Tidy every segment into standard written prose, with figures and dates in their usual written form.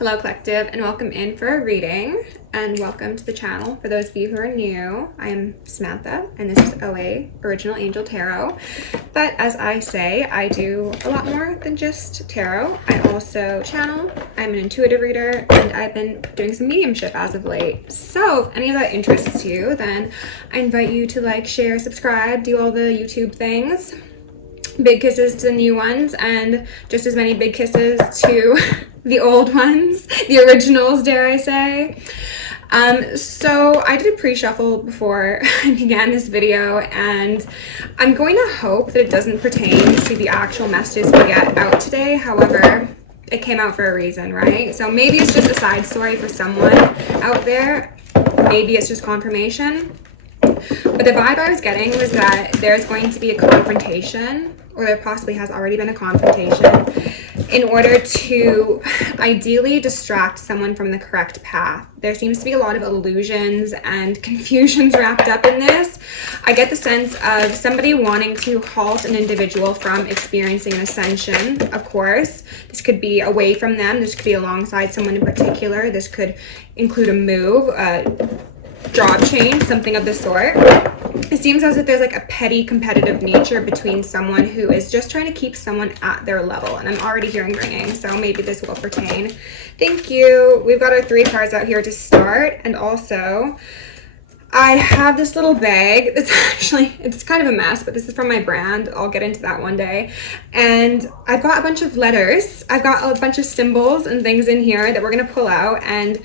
Hello Collective, and welcome in for a reading, and welcome to the channel. For those of you who are new, I am Samantha and this is OA Original Angel Tarot. But as I say, I do a lot more than just tarot. I also channel, I'm an intuitive reader, and I've been doing some mediumship as of late. So if any of that interests you, then I invite you to like, share, subscribe, do all the YouTube things. Big kisses to the new ones, and just as many big kisses to the old ones, the originals, dare I say. So I did a pre-shuffle before I began this video, and I'm going to hope that it doesn't pertain to the actual messages we get out today. However, it came out for a reason, right? So maybe it's just a side story for someone out there. Maybe it's just confirmation. But the vibe I was getting was that there's going to be a confrontation, or there possibly has already been a confrontation, in order to ideally distract someone from the correct path. There seems to be a lot of illusions and confusions wrapped up in this. I get the sense of somebody wanting to halt an individual from experiencing an ascension, of course. This could be away from them. This could be alongside someone in particular. This could include a move, job change, something of the sort. It seems as if there's like a petty competitive nature between someone who is just trying to keep someone at their level, and I'm already hearing ringing, so maybe this will pertain. Thank you. We've got our 3 cards out here to start, and also I have this little bag. It's kind of a mess, but this is from my brand. I'll get into that one day. And I've got a bunch of letters. I've got a bunch of symbols and things in here that we're gonna pull out, and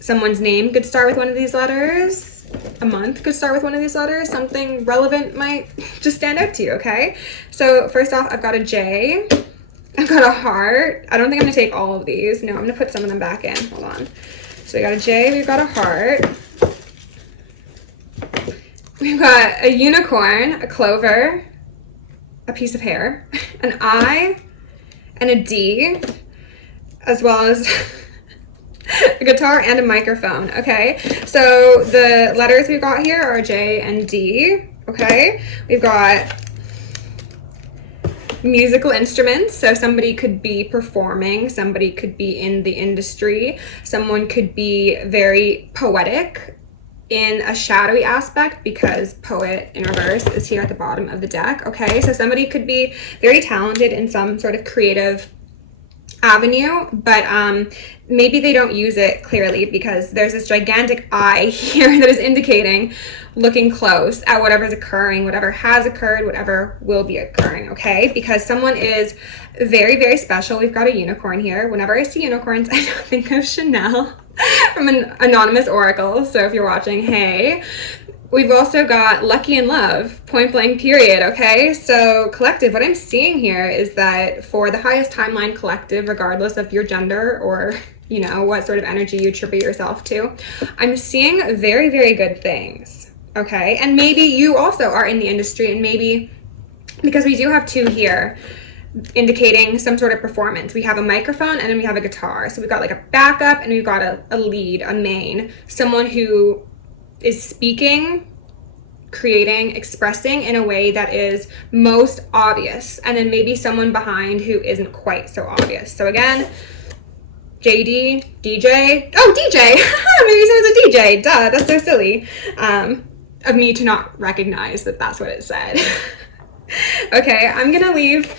someone's name could start with one of these letters. A month could start with one of these letters. Something relevant might just stand out to you, okay? So first off, I've got a J. I've got a heart. I don't think I'm gonna take all of these. No, I'm gonna put some of them back in. Hold on. So we got a J, we've got a heart. We've got a unicorn, a clover, a piece of hair, an I, and a D, as well as a guitar and a microphone. Okay, so the letters we've got here are J and D. Okay, we've got musical instruments, so somebody could be performing, somebody could be in the industry, someone could be very poetic in a shadowy aspect, because poet in reverse is here at the bottom of the deck. Okay, so somebody could be very talented in some sort of creative avenue, but maybe they don't use it clearly, because there's this gigantic eye here that is indicating looking close at whatever's occurring, whatever has occurred, whatever will be occurring. Okay, because someone is very, very special. We've got a unicorn here. Whenever I see unicorns, I don't think of Chanel from an anonymous oracle. So if you're watching, hey. We've also got lucky in love, point blank period, okay? So collective, what I'm seeing here is that for the highest timeline collective, regardless of your gender or, you know, what sort of energy you attribute yourself to, I'm seeing very, very good things, okay? And maybe you also are in the industry, and maybe, because we do have 2 here, indicating some sort of performance. We have a microphone and then we have a guitar. So we've got like a backup and we've got a lead, a main, someone who is speaking, creating, expressing in a way that is most obvious, and then maybe someone behind who isn't quite so obvious. So again, JD, DJ, oh DJ, maybe someone's a DJ, duh, that's so silly of me to not recognize that that's what it said. Okay, I'm gonna leave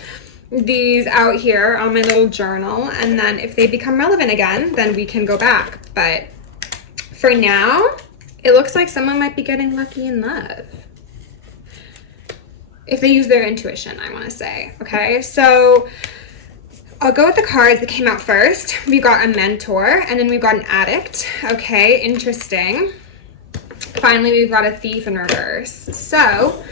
these out here on my little journal, and then if they become relevant again, then we can go back. But for now, it looks like someone might be getting lucky in love. If they use their intuition, I want to say. Okay, so I'll go with the cards that came out first. We've got a mentor, and then we've got an addict. Okay, interesting. Finally, we've got a thief in reverse. So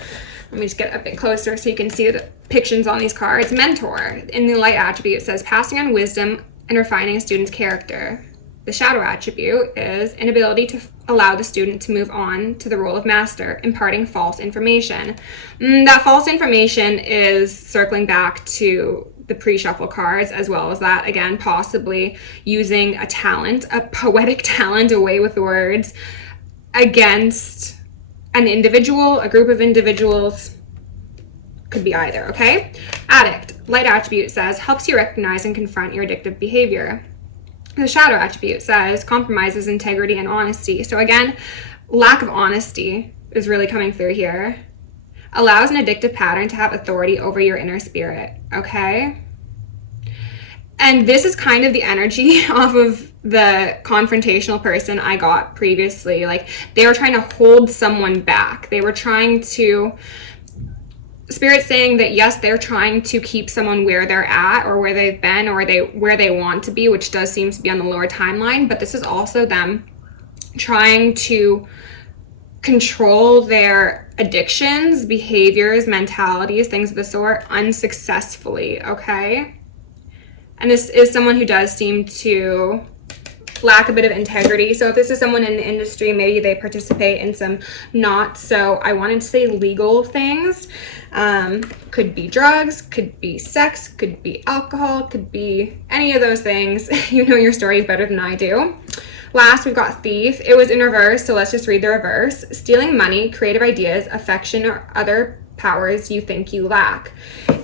let me just get a bit closer so you can see the depictions on these cards. Mentor, in the light attribute, it says passing on wisdom and refining a student's character. The shadow attribute is inability to allow the student to move on to the role of master, imparting false information. That false information is circling back to the pre-shuffle cards, as well as that, again, possibly using a talent, a poetic talent, a way with words, against an individual, a group of individuals. Could be either, okay? Addict, light attribute, says helps you recognize and confront your addictive behavior. The shadow attribute says compromises integrity and honesty. So again, lack of honesty is really coming through here. Allows an addictive pattern to have authority over your inner spirit, okay? And this is kind of the energy off of the confrontational person I got previously. Like, they were trying to hold someone back. They were trying to, Spirit's saying that yes, they're trying to keep someone where they're at or where they've been or where they want to be, which does seem to be on the lower timeline. But this is also them trying to control their addictions, behaviors, mentalities, things of the sort, unsuccessfully, okay? And this is someone who does seem to lack a bit of integrity. So if this is someone in the industry, maybe they participate in some not so, I wanted to say legal things. Could be drugs, could be sex, could be alcohol, could be any of those things. You know your stories better than I do. Last, we've got thief. It was in reverse, so let's just read the reverse. Stealing money, creative ideas, affection, or other powers you think you lack.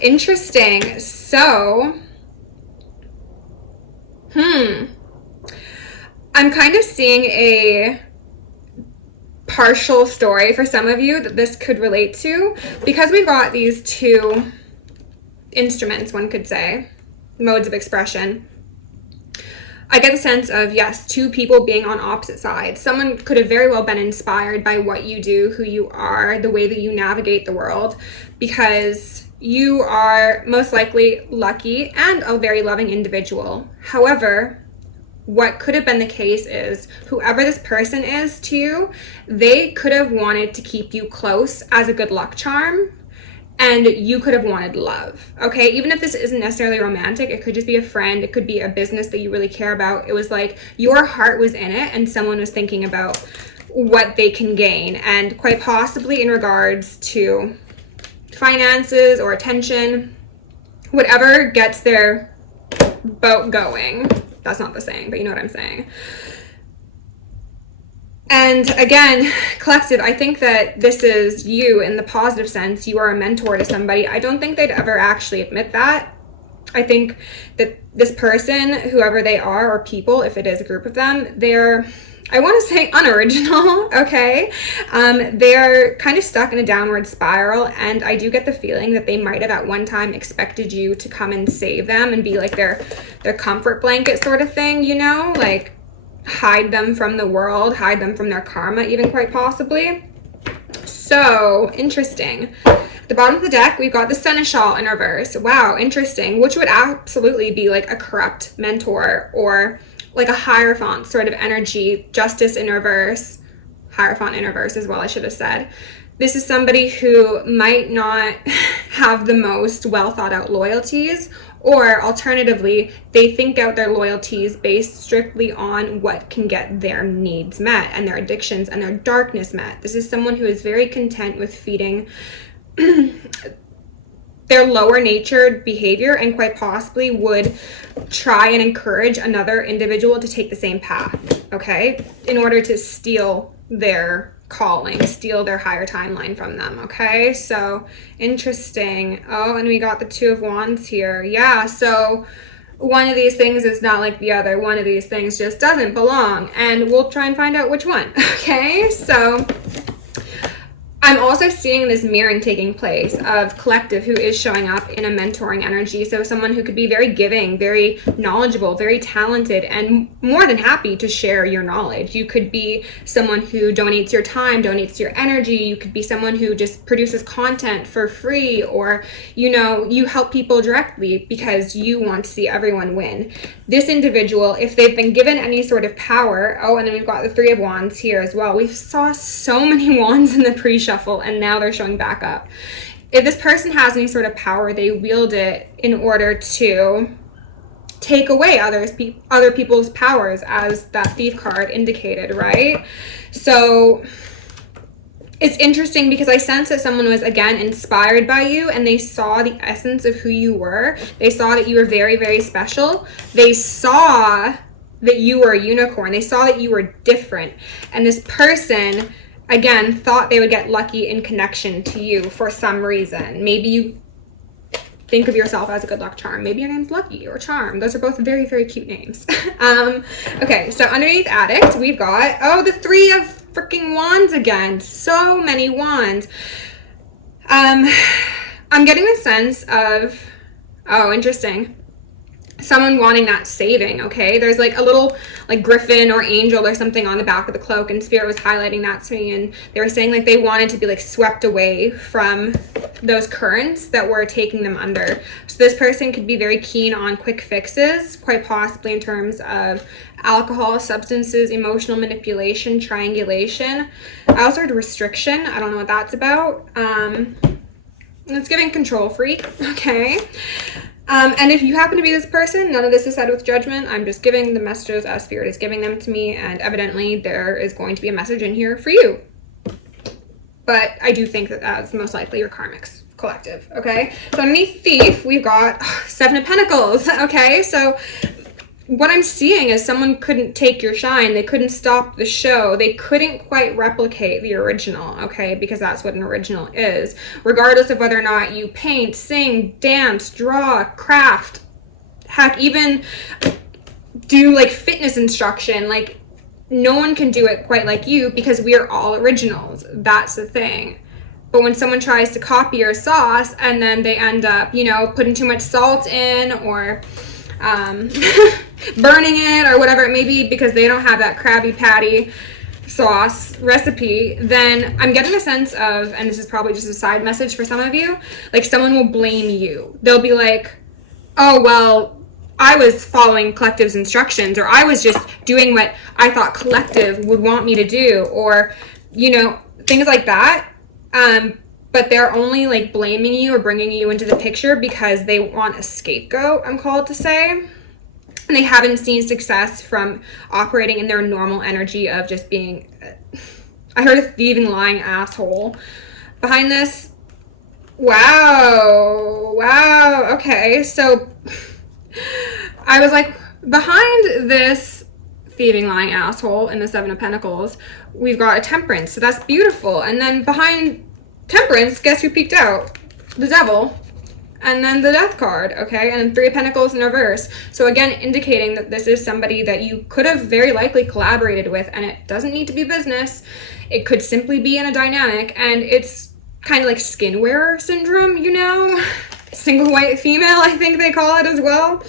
Interesting. So, I'm kind of seeing a partial story for some of you that this could relate to, because we've got these two instruments, one could say, modes of expression. I get the sense of, yes, two people being on opposite sides. Someone could have very well been inspired by what you do, who you are, the way that you navigate the world, because you are most likely lucky and a very loving individual. However, what could have been the case is whoever this person is to you, they could have wanted to keep you close as a good luck charm, and you could have wanted love, okay? Even if this isn't necessarily romantic, it could just be a friend, it could be a business that you really care about. It was like your heart was in it and someone was thinking about what they can gain, and quite possibly in regards to finances or attention, whatever gets their boat going. That's not the saying, but you know what I'm saying. And again, collective, I think that this is you in the positive sense. You are a mentor to somebody. I don't think they'd ever actually admit that. I think that this person, whoever they are, or people, if it is a group of them, they're, I want to say unoriginal, okay? They're kind of stuck in a downward spiral, and I do get the feeling that they might have at one time expected you to come and save them and be like their comfort blanket sort of thing, you know? Like, hide them from the world, hide them from their karma, even quite possibly. So, interesting. At the bottom of the deck, we've got the Seneschal in reverse. Wow, interesting. Which would absolutely be like a corrupt mentor, or like a Hierophant sort of energy. Justice in reverse. Hierophant in reverse as well, I should have said. This is somebody who might not have the most well thought out loyalties, or alternatively, they think out their loyalties based strictly on what can get their needs met and their addictions and their darkness met. This is someone who is very content with feeding their lower natured behavior, and quite possibly would try and encourage another individual to take the same path, okay, in order to steal their calling, steal their higher timeline from them, okay? So interesting. Oh, and we got the Two of Wands here. Yeah, so one of these things is not like the other. One of these things just doesn't belong, and we'll try and find out which one, okay? So I'm also seeing this mirroring taking place of collective who is showing up in a mentoring energy. So someone who could be very giving, very knowledgeable, very talented, and more than happy to share your knowledge. You could be someone who donates your time, donates your energy. You could be someone who just produces content for free, or, you know, you help people directly because you want to see everyone win. This individual, if they've been given any sort of power, oh, and then we've got the Three of Wands here as well. We saw so many wands in the pre-shuffle, and now they're showing back up. If this person has any sort of power, they wield it in order to take away other people's powers, as that Thief card indicated, right? So it's interesting because I sense that someone was, again, inspired by you, and they saw the essence of who you were. They saw that you were very, very special. They saw that you were a unicorn. They saw that you were different. And this person, again, thought they would get lucky in connection to you for some reason. Maybe think of yourself as a good luck charm. Maybe your name's Lucky or Charm. Those are both very, very cute names. Okay, so underneath Addict, we've got, oh, the 3 of freaking Wands again. So many Wands. I'm getting the sense of, oh, interesting, someone wanting that saving. Okay, there's like a little like griffin or angel or something on the back of the cloak, and Spirit was highlighting that to me, and they were saying like they wanted to be like swept away from those currents that were taking them under. So this person could be very keen on quick fixes, quite possibly in terms of alcohol, substances, emotional manipulation, triangulation. I also heard restriction. I don't know what that's about. It's giving control freak. Okay. And if you happen to be this person, none of this is said with judgment. I'm just giving the messages as Spirit is giving them to me, and evidently there is going to be a message in here for you. But I do think that that's most likely your karmic's collective, okay? So underneath Thief, we've got 7 of Pentacles, okay? So what I'm seeing is someone couldn't take your shine. They couldn't stop the show. They couldn't quite replicate the original, okay? Because that's what an original is. Regardless of whether or not you paint, sing, dance, draw, craft, heck, even do like fitness instruction, like no one can do it quite like you because we are all originals. That's the thing. But when someone tries to copy your sauce and then they end up, you know, putting too much salt in or burning it or whatever it may be because they don't have that Krabby Patty sauce recipe, then I'm getting a sense of, and this is probably just a side message for some of you, like someone will blame you. They'll be like, oh, well, I was following collective's instructions, or I was just doing what I thought collective would want me to do, or, you know, things like that. But they're only like blaming you or bringing you into the picture because they want a scapegoat, I'm called to say. And they haven't seen success from operating in their normal energy of just being, I heard a thieving, lying asshole behind this. Wow. Okay. So I was like, behind this thieving, lying asshole in the 7 of Pentacles, we've got a Temperance. So that's beautiful. And then behind Temperance, guess who peeked out? The Devil. And then the Death card, okay? And then 3 of Pentacles in reverse. So again, indicating that this is somebody that you could have very likely collaborated with, and it doesn't need to be business. It could simply be in a dynamic, and it's kind of like skin wearer syndrome, you know? Single white female, I think they call it as well.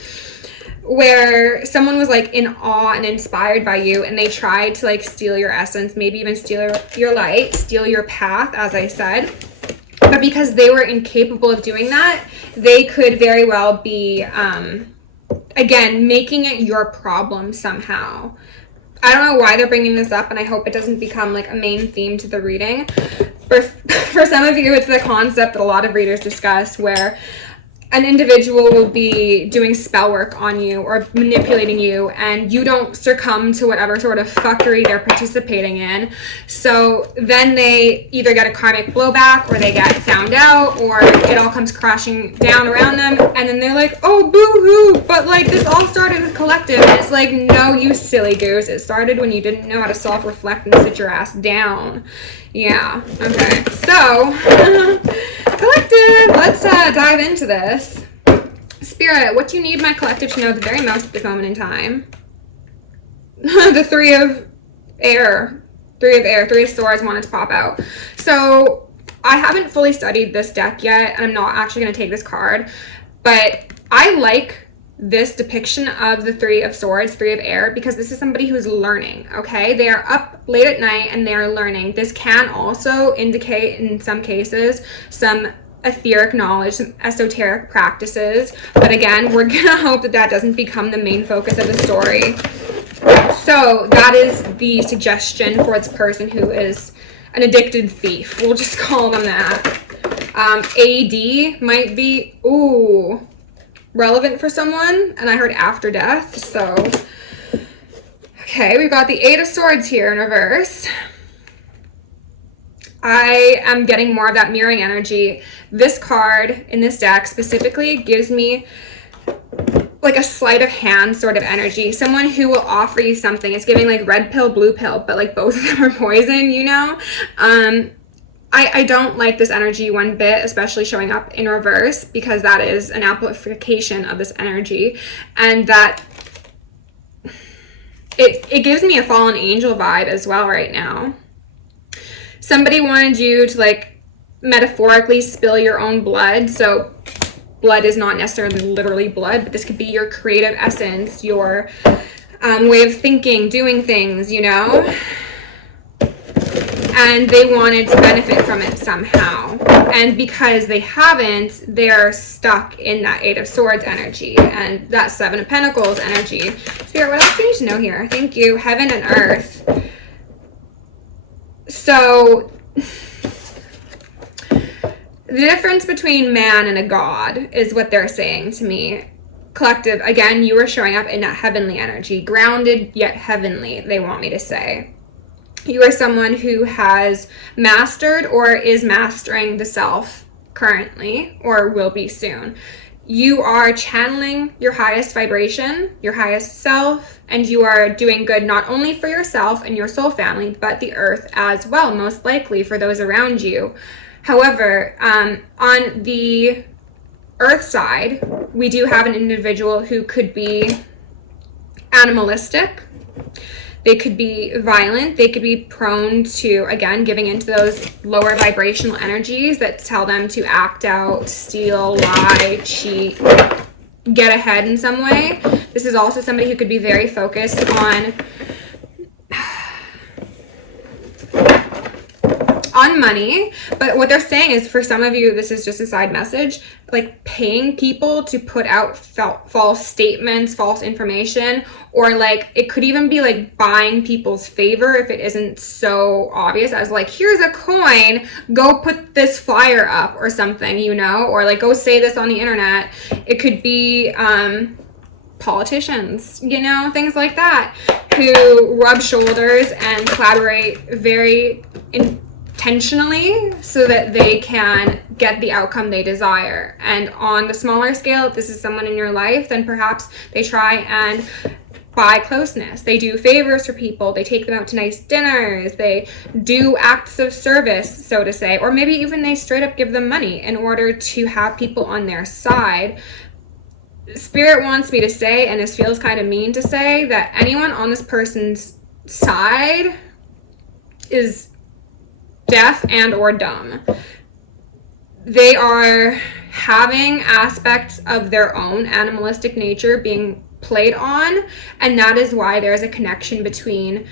Where someone was like in awe and inspired by you, and they tried to like steal your essence, maybe even steal your light, steal your path, as I said. But because they were incapable of doing that, they could very well be, again, making it your problem somehow. I don't know why they're bringing this up, and I hope it doesn't become like a main theme to the reading. For some of you, it's the concept that a lot of readers discuss where an individual will be doing spell work on you or manipulating you, and you don't succumb to whatever sort of fuckery they're participating in. So then they either get a karmic blowback, or they get found out, or it all comes crashing down around them, and then they're like, oh, boo-hoo, but like this all started with collective. And it's like, no, you silly goose. It started when you didn't know how to self-reflect and sit your ass down. Yeah, okay. So, collective, let's dive into this. Spirit, what do you need my collective to know the very most at this moment in time? The 3 of air. 3 of swords wanted to pop out. So, I haven't fully studied this deck yet, and I'm not actually going to take this card, but I like this depiction of the 3 of swords, 3 of air, because this is somebody who's learning, okay? They are up late at night and they're learning. This can also indicate, in some cases, some etheric knowledge, some esoteric practices. But again, we're gonna hope that that doesn't become the main focus of the story. So that is the suggestion for this person who is an addicted thief. We'll just call them that. AD might be, ooh, relevant for someone, and I heard after death. So okay, we've got the 8 of swords here in reverse. I am getting more of that mirroring energy. This card in this deck specifically gives me like a sleight of hand sort of energy. Someone who will offer you something. It's giving like red pill, blue pill, but like both of them are poison, you know? I don't like this energy one bit, especially showing up in reverse, because that is an amplification of this energy, and that it gives me a fallen angel vibe as well right now. Somebody wanted you to, like, metaphorically spill your own blood. So blood is not necessarily literally blood, but this could be your creative essence, your way of thinking, doing things, you know? And they wanted to benefit from it somehow. And because they haven't, they're stuck in that Eight of Swords energy and that Seven of Pentacles energy. Spirit, what else do you need to know here? Thank you. Heaven and earth. So the difference between man and a god is what they're saying to me. Collective, again, you are showing up in that heavenly energy. Grounded yet heavenly, they want me to say. You are someone who has mastered or is mastering the self currently or will be soon. You are channeling your highest vibration, your highest self, and you are doing good not only for yourself and your soul family, but the earth as well, most likely for those around you. However, on the earth side, we do have an individual who could be animalistic. They could be violent. They could be prone to, again, giving into those lower vibrational energies that tell them to act out, steal, lie, cheat, get ahead in some way. This is also somebody who could be very focused on money. But what they're saying is, for some of you, this is just a side message, like paying people to put out false statements, false information, or like it could even be like buying people's favor if it isn't so obvious as like, here's a coin, go put this flyer up or something, you know, or like go say this on the internet. It could be politicians, you know, things like that, who rub shoulders and collaborate very intentionally so that they can get the outcome they desire. And on the smaller scale, if this is someone in your life, then perhaps they try and buy closeness. They do favors for people. They take them out to nice dinners. They do acts of service, so to say, or maybe even they straight up give them money in order to have people on their side. Spirit wants me to say, and this feels kind of mean to say, that anyone on this person's side is deaf and or dumb. They are having aspects of their own animalistic nature being played on, and that is why there's a connection between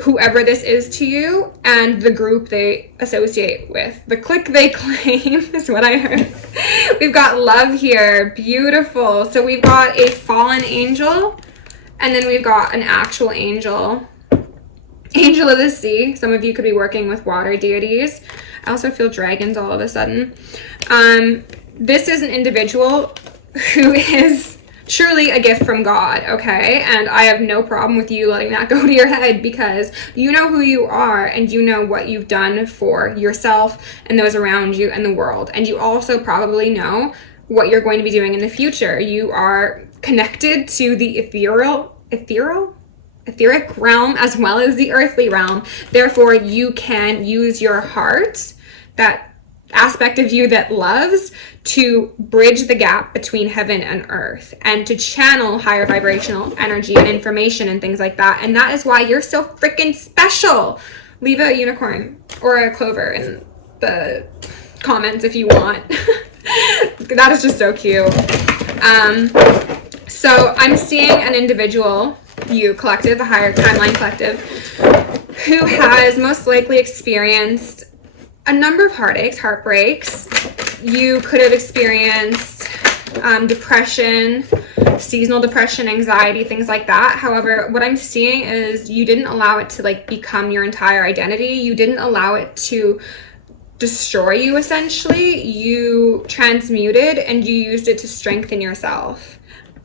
whoever this is to you and the group they associate with. The clique they claim is what I heard. We've got love here. Beautiful. So we've got a fallen angel, and then we've got an actual angel. Angel of the sea. Some of you could be working with water deities. I also feel dragons all of a sudden. This is an individual who is truly a gift from God, okay? And I have no problem with you letting that go to your head, because you know who you are and you know what you've done for yourself and those around you and the world. And you also probably know what you're going to be doing in the future. You are connected to the etheric realm as well as the earthly realm. Therefore, you can use your heart, that aspect of you that loves, to bridge the gap between heaven and earth and to channel higher vibrational energy and information and things like that. And that is why you're so freaking special. Leave a unicorn or a clover in the comments if you want. That is just so cute. So I'm seeing an individual, you collective, a higher timeline collective, who has most likely experienced a number of heartaches, heartbreaks. You could have experienced depression, seasonal depression, anxiety, things like that. However, what I'm seeing is you didn't allow it to like become your entire identity. You didn't allow it to destroy you, essentially. You transmuted and you used it to strengthen yourself.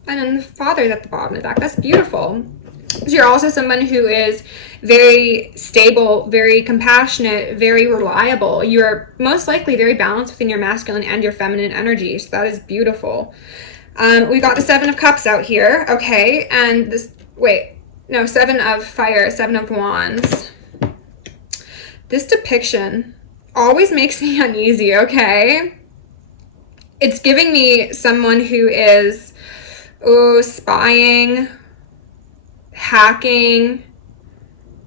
And then the Father's at the bottom of the deck. That's beautiful. So you're also someone who is very stable, very compassionate, very reliable. You're most likely very balanced within your masculine and your feminine energy. So that is beautiful. We got the Seven of Cups out here. Okay. And this, Seven of Fire, Seven of Wands. This depiction always makes me uneasy, okay? It's giving me someone who is, spying, hacking,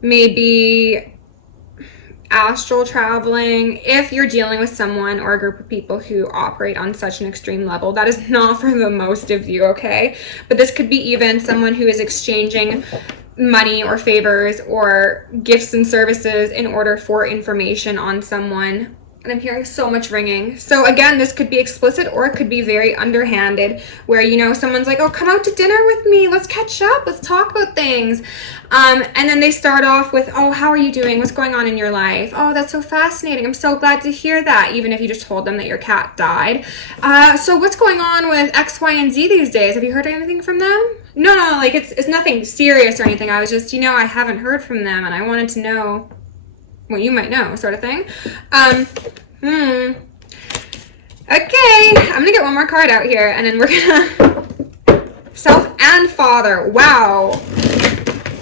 maybe astral traveling. If you're dealing with someone or a group of people who operate on such an extreme level, that is not for the most of you, okay? But this could be even someone who is exchanging money or favors or gifts and services in order for information on someone. And I'm hearing so much ringing. So again, this could be explicit or it could be very underhanded, where, you know, someone's like, oh, come out to dinner with me. Let's catch up. Let's talk about things. And then they start off with, oh, how are you doing? What's going on in your life? Oh, that's so fascinating. I'm so glad to hear that. Even if you just told them that your cat died. So what's going on with X, Y, and Z these days? Have you heard anything from them? No, like it's nothing serious or anything. I was just, I haven't heard from them and I wanted to know what you might know, sort of thing. Okay, I'm gonna get one more card out here and then we're gonna self and father. Wow.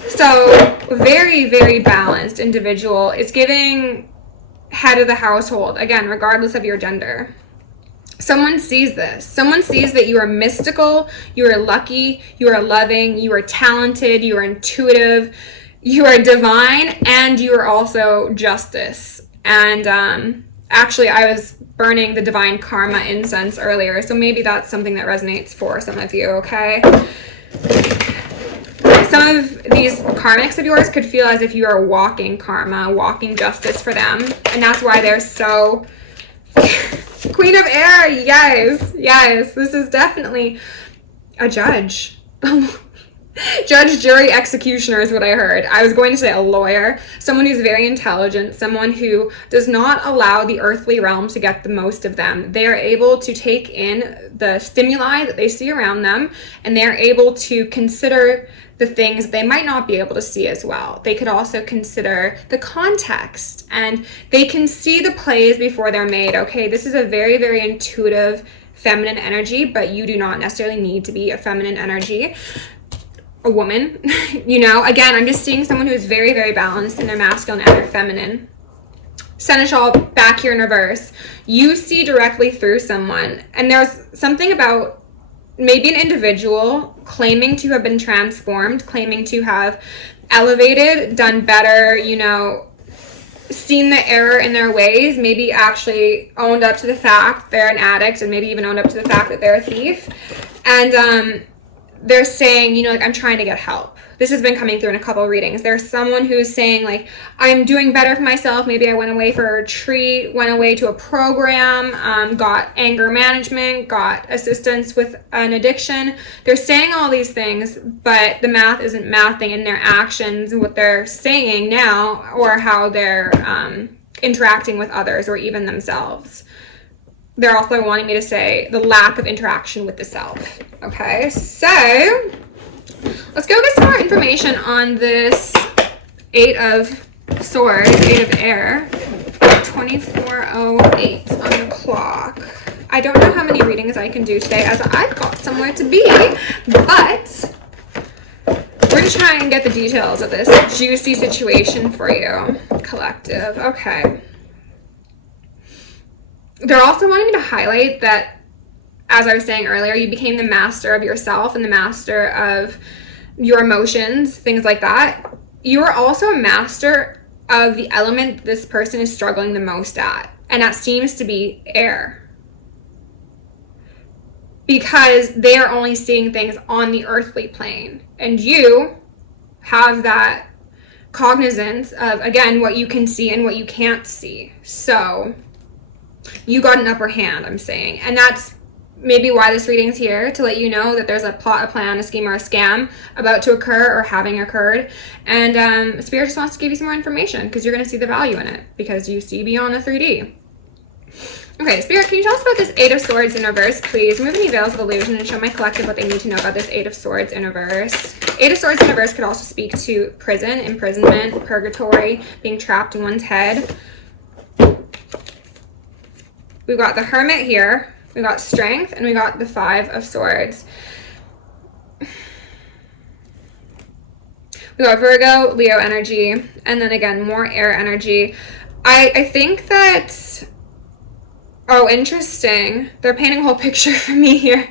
So very, very balanced individual. It's giving head of the household, again, regardless of your gender. Someone sees this. Someone sees that you are mystical, you are lucky, you are loving, you are talented, you are intuitive, you are divine, and you are also justice. And actually, I was burning the divine karma incense earlier, so maybe that's something that resonates for some of you, okay? Some of these karmics of yours could feel as if you are walking karma, walking justice for them, and that's why they're so... Queen of Air, yes, this is definitely a judge. Judge, jury, executioner is what I heard. I was going to say a lawyer, someone who's very intelligent, someone who does not allow the earthly realm to get the most of them. They are able to take in the stimuli that they see around them, and they're able to consider the things they might not be able to see as well. They could also consider the context, and they can see the plays before they're made, okay? This is a very, very intuitive feminine energy, but you do not necessarily need to be a feminine energy. A woman, again, I'm just seeing someone who's very, very balanced in their masculine and their feminine. Seneschal back here in reverse. You see directly through someone, and there's something about maybe an individual claiming to have been transformed, claiming to have elevated, done better, seen the error in their ways, maybe actually owned up to the fact they're an addict, and maybe even owned up to the fact that they're a thief. And they're saying, I'm trying to get help. This has been coming through in a couple of readings. There's someone who's saying, like, I'm doing better for myself. Maybe I went away for a retreat, went away to a program, got anger management, got assistance with an addiction. They're saying all these things, but the math isn't mathing in their actions and what they're saying now, or how they're interacting with others or even themselves. They're also wanting me to say the lack of interaction with the self. Okay, so let's go get some more information on this 8 of Swords, 8 of Air, 24:08 on the clock. I don't know how many readings I can do today as I've got somewhere to be, but we're going to try and get the details of this juicy situation for you, collective. Okay. They're also wanting me to highlight that, as I was saying earlier, you became the master of yourself and the master of your emotions, things like that. You are also a master of the element this person is struggling the most at, and that seems to be air. Because they are only seeing things on the earthly plane, and you have that cognizance of, again, what you can see and what you can't see. So you got an upper hand, I'm saying. And that's maybe why this reading's here, to let you know that there's a plot, a plan, a scheme, or a scam about to occur or having occurred. And Spirit just wants to give you some more information because you're going to see the value in it because you see beyond the 3D. Okay, Spirit, can you tell us about this 8 of Swords in reverse, please? Remove any veils of illusion and show my collective what they need to know about this 8 of Swords in reverse. 8 of Swords in reverse could also speak to prison, imprisonment, purgatory, being trapped in one's head. We've got the Hermit here, we got Strength, and we got the 5 of Swords. We got Virgo, Leo energy, and then again, more air energy. I think that, oh, interesting. They're painting a whole picture for me here.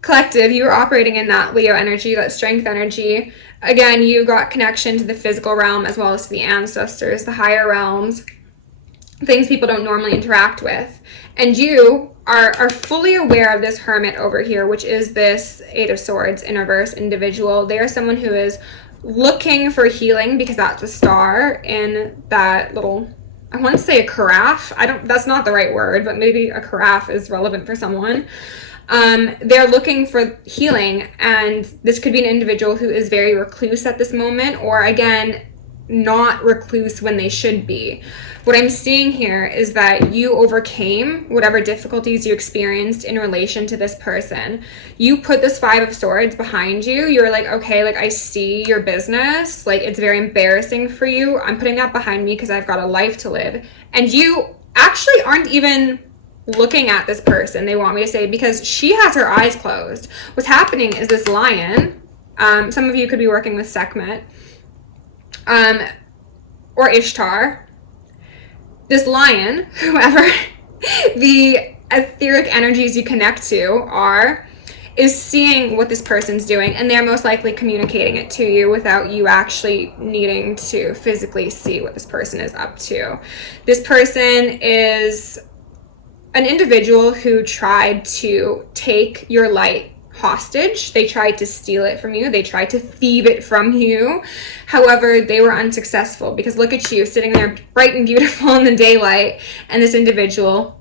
Collective, you are operating in that Leo energy, that strength energy. Again, you got connection to the physical realm as well as to the ancestors, the higher realms, things people don't normally interact with. And you are fully aware of this hermit over here, which is this Eight of Swords in reverse individual. They are someone who is looking for healing because that's a star in that little, I want to say a carafe. That's not the right word, but maybe a carafe is relevant for someone. They're looking for healing, and this could be an individual who is very recluse at this moment, or again, not recluse when they should be. What I'm seeing here is that you overcame whatever difficulties you experienced in relation to this person. You put this Five of Swords behind you. You're like, okay, like I see your business. Like it's very embarrassing for you. I'm putting that behind me because I've got a life to live. And you actually aren't even looking at this person, they want me to say, because she has her eyes closed. What's happening is this lion, some of you could be working with Sekhmet, or Ishtar. This lion, whoever the etheric energies you connect to are, is seeing what this person's doing, and they're most likely communicating it to you without you actually needing to physically see what this person is up to. This person is an individual who tried to take your light hostage. They tried to steal it from you. They tried to thieve it from you. However, they were unsuccessful because look at you sitting there bright and beautiful in the daylight, and this individual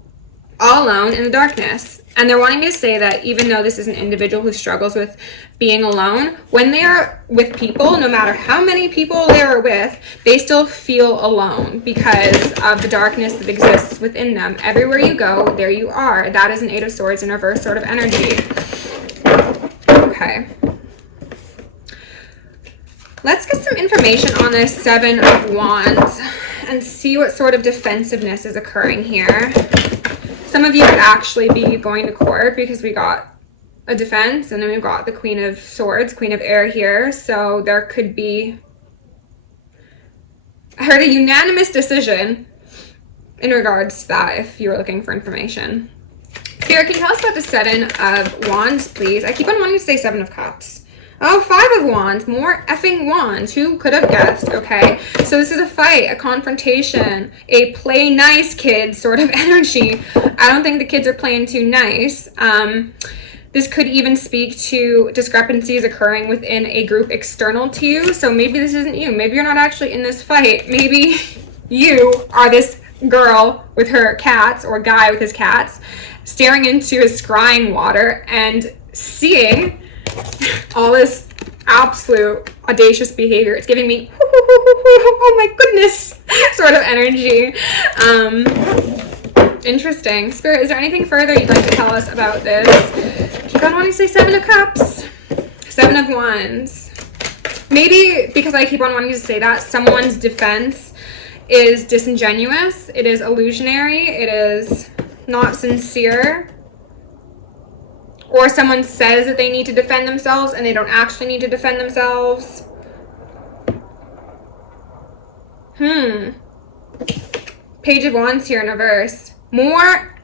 all alone in the darkness. And they're wanting me to say that even though this is an individual who struggles with being alone, when they are with people, no matter how many people they are with, they still feel alone because of the darkness that exists within them. Everywhere you go, there you are. That is an Eight of Swords in reverse sort of energy. Okay. Let's get some information on this Seven of Wands and see what sort of defensiveness is occurring here. Some of you could actually be going to court because we got a defense, and then we've got the Queen of Swords, Queen of Air here. So there could be, I heard a unanimous decision in regards to that if you were looking for information. Spirit, can you tell us about the Seven of Wands, please? I keep on wanting to say Seven of Cups. Oh, Five of Wands, more effing wands. Who could have guessed? Okay, so this is a fight, a confrontation, a play nice kid sort of energy. I don't think the kids are playing too nice. This could even speak to discrepancies occurring within a group external to you. So maybe this isn't you. Maybe you're not actually in this fight. Maybe you are this girl with her cats, or guy with his cats, staring into his scrying water and seeing all this absolute audacious behavior. It's giving me oh my goodness sort of energy. Interesting. Spirit, is there anything further you'd like to tell us about this? Keep on wanting to say Seven of Cups, Seven of Wands. Maybe because I keep on wanting to say that, someone's defense is disingenuous, it is illusionary, it is not sincere. Or someone says that they need to defend themselves and they don't actually need to defend themselves. Page of Wands here in reverse. More.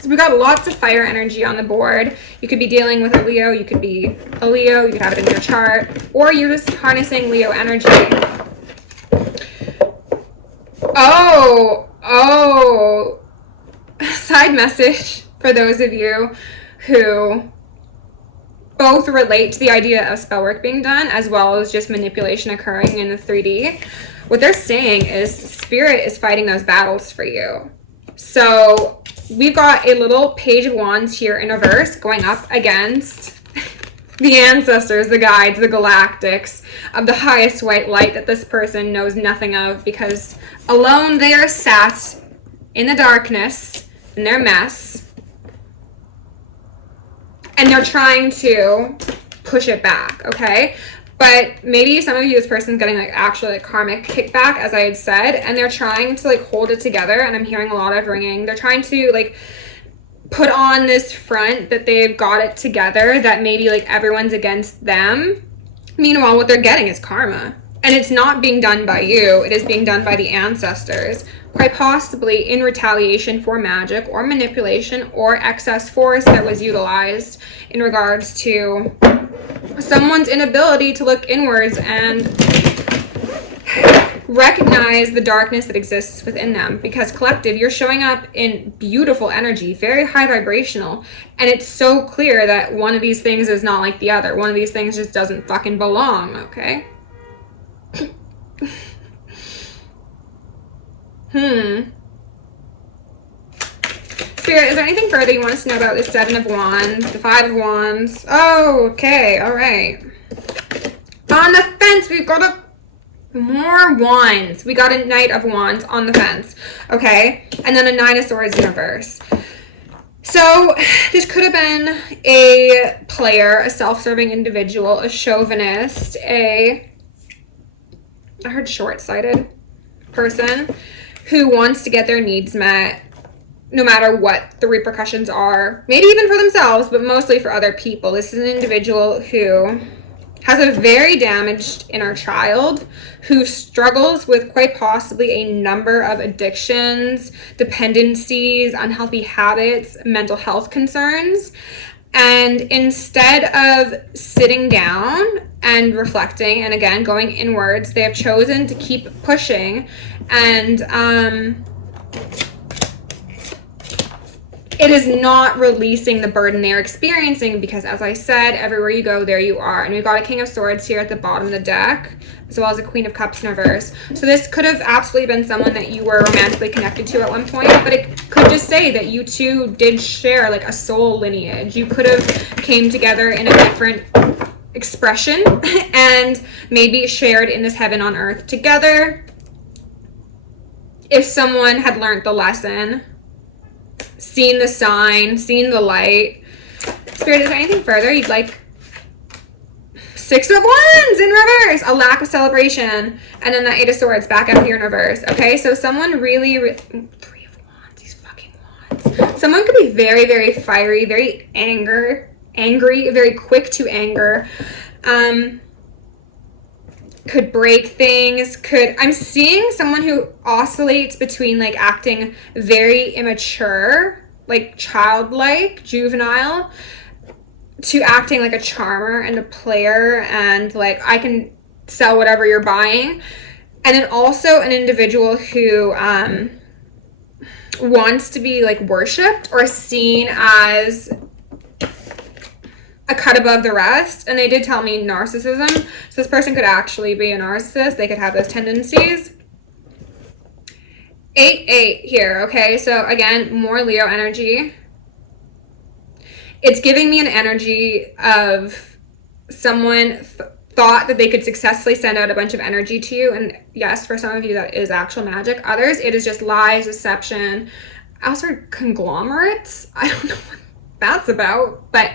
So we got lots of fire energy on the board. You could be dealing with a Leo. You could be a Leo. You could have it in your chart. Or you're just harnessing Leo energy. Oh. Side message for those of you who both relate to the idea of spell work being done as well as just manipulation occurring in the 3D. What they're saying is Spirit is fighting those battles for you. So we've got a little Page of Wands here in reverse going up against the ancestors, the guides, the galactics of the highest white light that this person knows nothing of, because alone they are sat in the darkness in their mess. And they're trying to push it back, okay? But maybe some of you, this person's getting like actually like karmic kickback, as I had said, and they're trying to like hold it together, and I'm hearing a lot of ringing. They're trying to like put on this front that they've got it together, that maybe like everyone's against them. Meanwhile, what they're getting is karma. And it's not being done by you, it is being done by the ancestors, quite possibly in retaliation for magic or manipulation or excess force that was utilized in regards to someone's inability to look inwards and recognize the darkness that exists within them. Because collective, you're showing up in beautiful energy, very high vibrational, and it's so clear that one of these things is not like the other. One of these things just doesn't fucking belong, okay? Spirit, is there anything further you want us to know about the Seven of Wands, the Five of Wands? Oh, okay, all right. On the fence, we've got more wands. We got a Knight of Wands on the fence, okay? And then a Nine of Swords in reverse. So this could have been a player, a self-serving individual, a chauvinist, I heard short-sighted person who wants to get their needs met no matter what the repercussions are, maybe even for themselves, but mostly for other people. This is an individual who has a very damaged inner child, who struggles with quite possibly a number of addictions, dependencies, unhealthy habits, mental health concerns. And instead of sitting down and reflecting and again going inwards, they have chosen to keep pushing, and it is not releasing the burden they're experiencing, because as I said, everywhere you go, there you are. And we've got a King of Swords here at the bottom of the deck, as well as a Queen of Cups in reverse. So this could have absolutely been someone that you were romantically connected to at one point, but it could just say that you two did share like a soul lineage. You could have came together in a different expression and maybe shared in this heaven on earth together. If someone had learned the lesson, seen the sign, seen the light. Spirit, is there anything further you'd like? Six of Wands in reverse, a lack of celebration, and then the Eight of Swords back up here in reverse. Okay, so someone really Three of Wands, these fucking wands. Someone could be very, very fiery, very angry, very quick to anger. Could break things, I'm seeing someone who oscillates between like acting very immature, like childlike, juvenile, to acting like a charmer and a player and like I can sell whatever you're buying. And then also an individual who wants to be like worshipped or seen as a cut above the rest. And they did tell me narcissism, so this person could actually be a narcissist. They could have those tendencies. 8-8 here, okay? So again, more Leo energy. It's giving me an energy of someone thought that they could successfully send out a bunch of energy to you. And yes, for some of you, that is actual magic. Others, it is just lies, deception. I also heard conglomerates. I don't know what that's about, but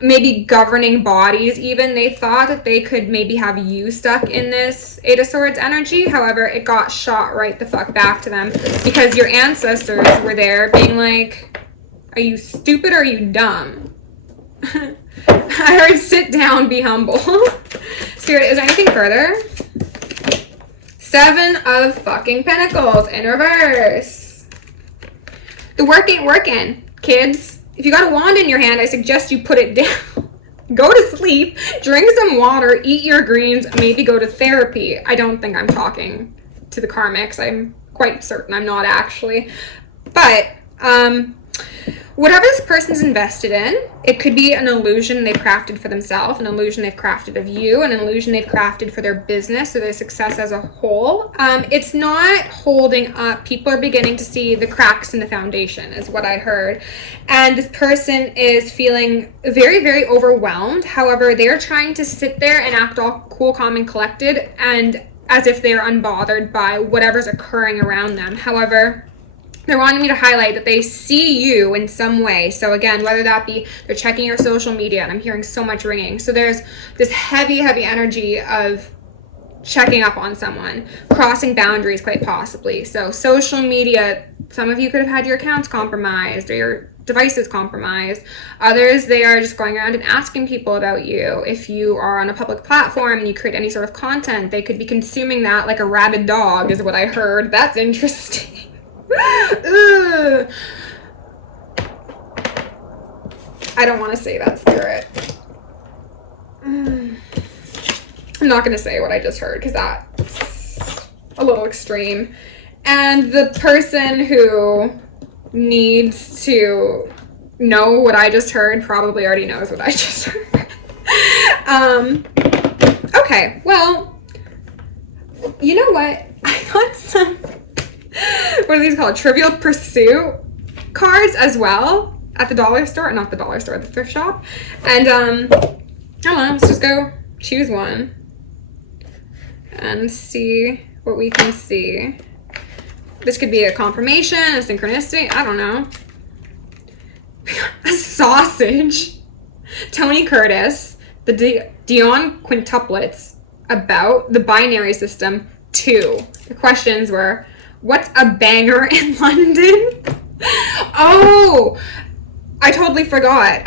maybe governing bodies even. They thought that they could maybe have you stuck in this Eight of Swords energy. However, it got shot right the fuck back to them because your ancestors were there being like, are you stupid or are you dumb? I heard sit down, be humble. Spirit, is there anything further? Seven of fucking Pentacles in reverse. The work ain't working, kids. If you got a wand in your hand, I suggest you put it down. Go to sleep, drink some water, eat your greens, maybe go to therapy. I don't think I'm talking to the karmics. I'm quite certain I'm not actually. But whatever this person's invested in, it could be an illusion they've crafted for themselves, an illusion they've crafted of you, an illusion they've crafted for their business or their success as a whole. It's not holding up. People are beginning to see the cracks in the foundation is what I heard. And this person is feeling very, very overwhelmed. However, they're trying to sit there and act all cool, calm, and collected and as if they're unbothered by whatever's occurring around them. However, they're wanting me to highlight that they see you in some way. So again, whether that be they're checking your social media, and I'm hearing so much ringing. So there's this heavy, heavy energy of checking up on someone, crossing boundaries quite possibly. So social media, some of you could have had your accounts compromised or your devices compromised. Others, they are just going around and asking people about you. If you are on a public platform and you create any sort of content, they could be consuming that like a rabid dog, is what I heard. That's interesting. I don't want to say that, Spirit. I'm not going to say what I just heard because that's a little extreme. And the person who needs to know what I just heard probably already knows what I just heard. Okay, well, you know what? I got some, what are these called? Trivial Pursuit cards as well at the dollar store. Not the dollar store, the thrift shop. And, I don't know, let's just go choose one and see what we can see. This could be a confirmation, a synchronicity, I don't know. A sausage. Tony Curtis, the Dion quintuplets about the binary system 2. The questions were, what's a banger in London? Oh, I totally forgot.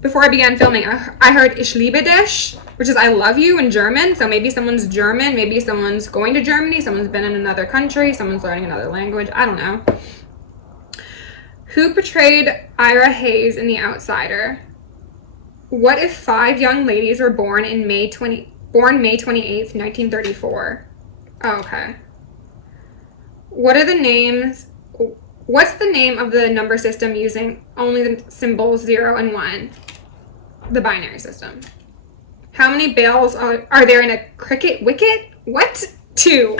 Before I began filming, I heard Ich liebe dich, which is I love you in German. So maybe someone's German, maybe someone's going to Germany, someone's been in another country, someone's learning another language. I don't know. Who portrayed Ira Hayes in The Outsider? What if 5 young ladies were born May 28th, 1934? Oh, okay. What's the name of the number system using only the symbols 0 and 1? The binary system. How many bales are there in a cricket wicket? What? 2.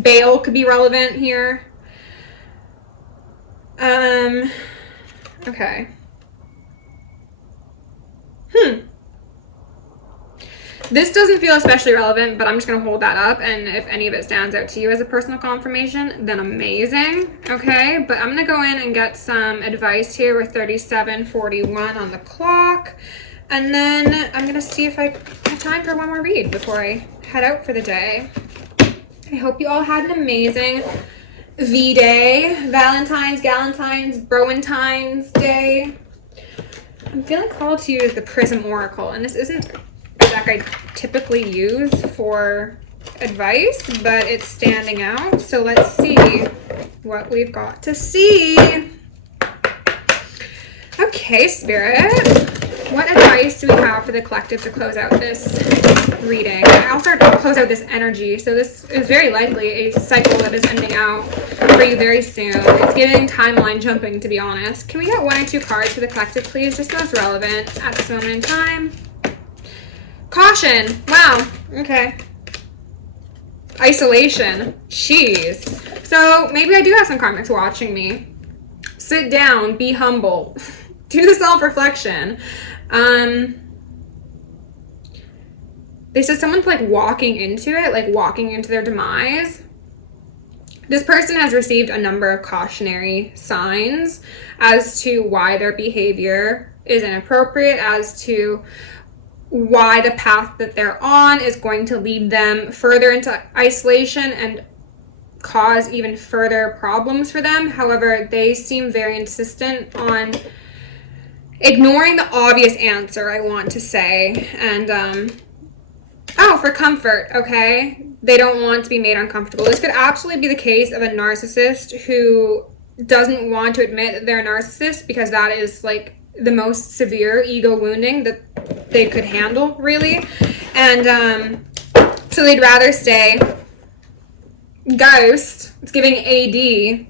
Bale could be relevant here. Okay. This doesn't feel especially relevant, but I'm just going to hold that up, and if any of it stands out to you as a personal confirmation, then amazing, okay? But I'm going to go in and get some advice here with 37:41 on the clock, and then I'm going to see if I have time for one more read before I head out for the day. I hope you all had an amazing V-Day, Valentine's, Galentine's, Broentine's Day. I'm feeling called to use the Prism Oracle, and this isn't a deck I typically use for advice, but it's standing out, so let's see what we've got to see. Okay, Spirit, what advice do we have for the collective to close out this reading? I'll start to close out this energy, so this is very likely a cycle that is ending out for you very soon. It's giving timeline jumping, to be honest. Can we get 1 or 2 cards for the collective, please? Just most relevant at this moment in time. Caution. Wow. Okay. Isolation. Jeez. So maybe I do have some karmics watching me. Sit down. Be humble. Do the self-reflection. They said someone's like walking into it, like walking into their demise. This person has received a number of cautionary signs as to why their behavior is inappropriate, as to why the path that they're on is going to lead them further into isolation and cause even further problems for them. However, they seem very insistent on ignoring the obvious answer, I want to say. And, oh, for comfort, okay? They don't want to be made uncomfortable. This could absolutely be the case of a narcissist who doesn't want to admit that they're a narcissist because that is, like, the most severe ego wounding that they could handle, really. And so they'd rather stay ghost. It's giving AD.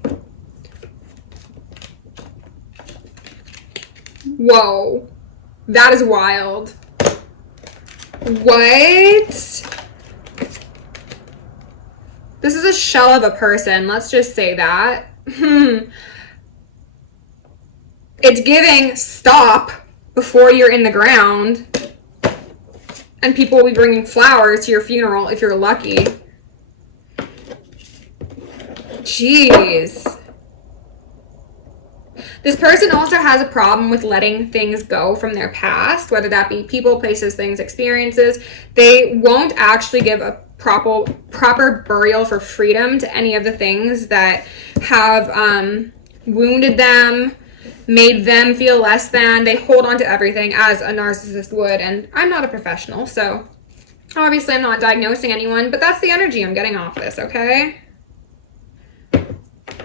Whoa, that is wild. What? This is a shell of a person, let's just say that. It's giving stop before you're in the ground, and people will be bringing flowers to your funeral if you're lucky. Jeez. This person also has a problem with letting things go from their past, whether that be people, places, things, experiences. They won't actually give a proper burial for freedom to any of the things that have wounded them, made them feel less than. They hold on to everything as a narcissist would, and I'm not a professional, so obviously I'm not diagnosing anyone, but that's the energy I'm getting off this, okay?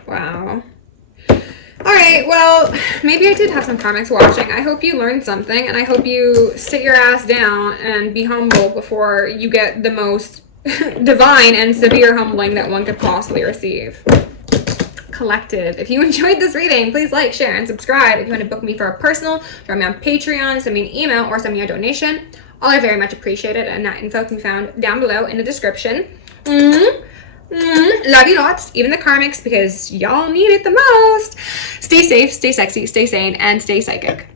Wow. Alright, well, maybe I did have some karmics watching. I hope you learned something, and I hope you sit your ass down and be humble before you get the most divine and severe humbling that one could possibly receive. Collective. If you enjoyed this reading, please like, share, and subscribe. If you want to book me for a personal, join me on Patreon, send me an email, or send me a donation. All are very much appreciated, and that info can be found down below in the description. Love you lots, even the karmics, because y'all need it the most. Stay safe, stay sexy, stay sane, and stay psychic.